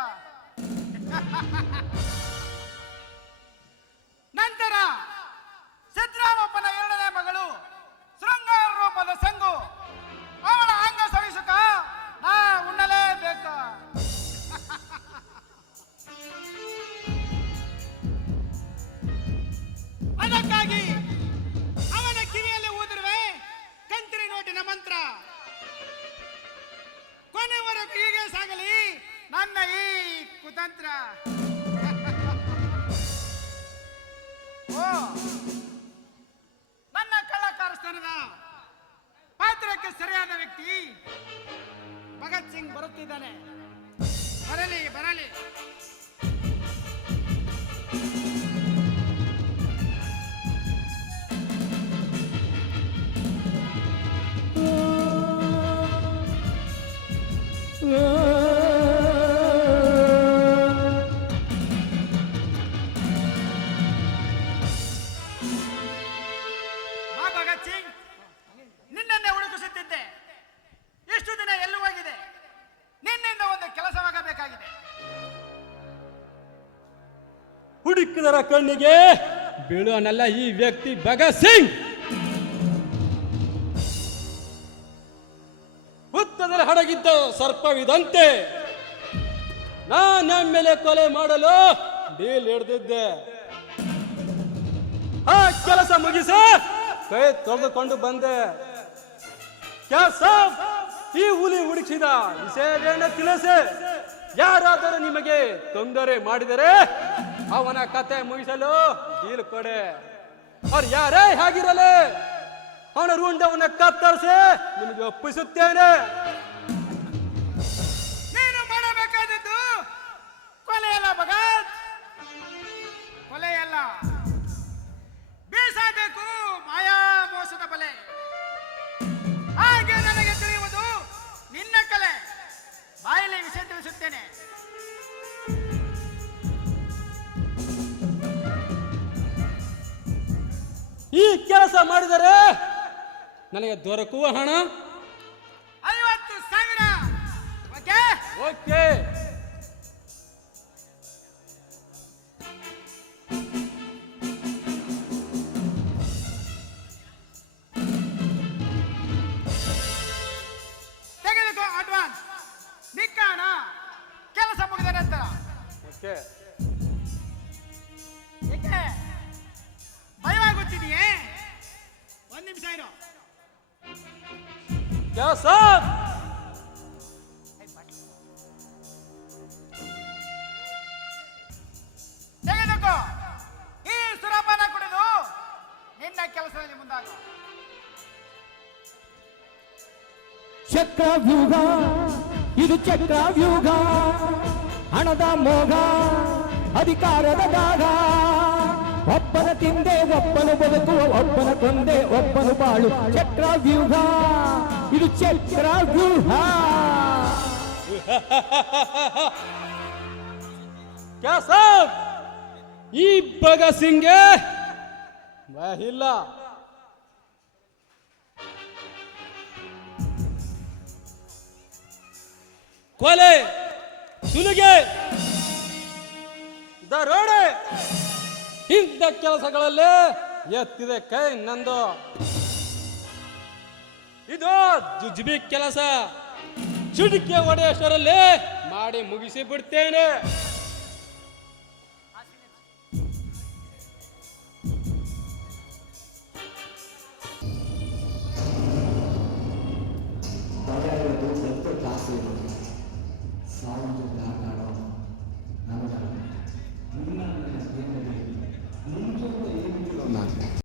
ನಂತರ ಸಿದ್ದರಾಮಪ್ಪನ ಎರಡನೇ ಮಗಳು ಶೃಂಗಾರ ರೂಪದ ಸಂಗು. ಅವಳ ಅಂಗ ಸವಿಸುಕ ನಾ ಉಣ್ಣಲೇಬೇಕು. ಅದಕ್ಕಾಗಿ ಅವನ ಕಿವಿಯಲ್ಲಿ ಊದಿರುವೆ ಕಂತ್ರಿ ನೋಟಿನ ಮಂತ್ರ. ಕೊನೆವರೆಗೂ ಹೀಗೆ ಸಾಗಲಿ. ನನ್ನ ಈ ಕುತಂತ್ರ. ಓ ನನ್ನ ಕಳ್ಳಕಾರಸ್ಥಾನದ ಪಾತ್ರಕ್ಕೆ ಸರಿಯಾದ ವ್ಯಕ್ತಿ ಭಗತ್ ಸಿಂಗ್ ಬರುತ್ತಿದ್ದಾನೆ. ಬರಲಿ ಹುಡುಕಿದರ ಕಣ್ಣಿಗೆ ಬೀಳುವನಲ್ಲ ಈ ವ್ಯಕ್ತಿ ಭಗತ್ ಸಿಂಗ್ ಹುತ್ತದಲ್ಲಿ ಹಡಗಿದ್ದ ಸರ್ಪವಿದಂತೆ ಮೇಲೆ ಕೊಲೆ ಮಾಡಲು ಡೀಲ್ ಹಿಡ್ದಿದ್ದೆ. ಆ ಕೆಲಸ ಮುಗಿಸಿ ಕೈ ತೊಳೆದುಕೊಂಡು ಬಂದೆ. ಕೆಲಸ ಈ ಹುಲಿ ಹುಡುಕಿದ. ವಿಷಯ ತಿಳಿಸೆ. ಯಾರಾದರೂ ನಿಮಗೆ ತೊಂದರೆ ಮಾಡಿದರೆ ಅವನ ಕತೆ ಮುಗಿಸಲು ಡೀಲ್ ಕೊಡೆ. ಅವ್ರು ಯಾರೇ ಹಾಗಿರಲಿ, ಅವನ ರುಂಡವನ್ನ ಕತ್ತರಿಸಿ ನಿಮಗೆ ಒಪ್ಪಿಸುತ್ತೇನೆ. ನೀನು ಮಾಡಬೇಕಾದದ್ದು ಕೊಲೆಯಲ್ಲ ಭಗತ್. ಕೊಲೆಯಲ್ಲ. ಬೀಸಬೇಕು ಮಾಯಾ ಮೋಸದ ಬಲೆ. ಹಾಗೆ ನನಗೆ ತಿಳಿಯುವುದು ನಿನ್ನ ಕಲೆ. ಬಾಯಲ್ಲಿ ವಿಷಯ ತಿಳಿಸುತ್ತೇನೆ. ಈ ಕೆಲಸ ಮಾಡಿದರೆ ನನಗೆ ದೊರಕುವ ಹಣ? ಐವತ್ತು ಸಾವಿರ. ಓಕೆ? ಓಕೆ. ತೆಗೆದುಕೋ ಅಡ್ವಾನ್ಸ್. ನಿಕ್ಕಾಣ ಕೆಲಸ ಮುಗಿದ ನಂತರ. ಓಕೆ. ಏಕೆ? ಕೆಲಸ ತೆಗೆದುಕೋ. ಈ ಸುರಪಾನ ಕುಡಿದು ನಿನ್ನ ಕೆಲಸದಲ್ಲಿ ಮುಂದಾಗು. ಚಕ್ರವ್ಯೂಹ ಇದು ಚಕ್ರವ್ಯೂಹ. ಹಣದ ಮೋಹ ಅಧಿಕಾರದ ದಾಗ ಒಪ್ಪನ ತಿಂದೆ ಒಪ್ಪನು ಬದುಕುವ ಒಪ್ಪನ ಕೊಂದೆ ಒಬ್ಬನು ಬಾಳು. ಇದು ಚಕ್ರವ್ಯೂಹ ಕೆಲಸ ಈ ಬಗ ಸಿಂಗೆ? ಇಲ್ಲ. ಕೊಲೆ, ಸುಲಿಗೆ, ದರೋಡೆ ಇಂಥ ಕೆಲಸಗಳಲ್ಲಿ ಎತ್ತಿದೆ ಕೈ ನಂದು. ಇದು ಜುಜ್ಬಿ ಕೆಲಸ. ಚಿಡಿಕೆ ಒಡೆಯಷ್ಟರಲ್ಲಿ ಮಾಡಿ ಮುಗಿಸಿ ಬಿಡ್ತೇನೆ.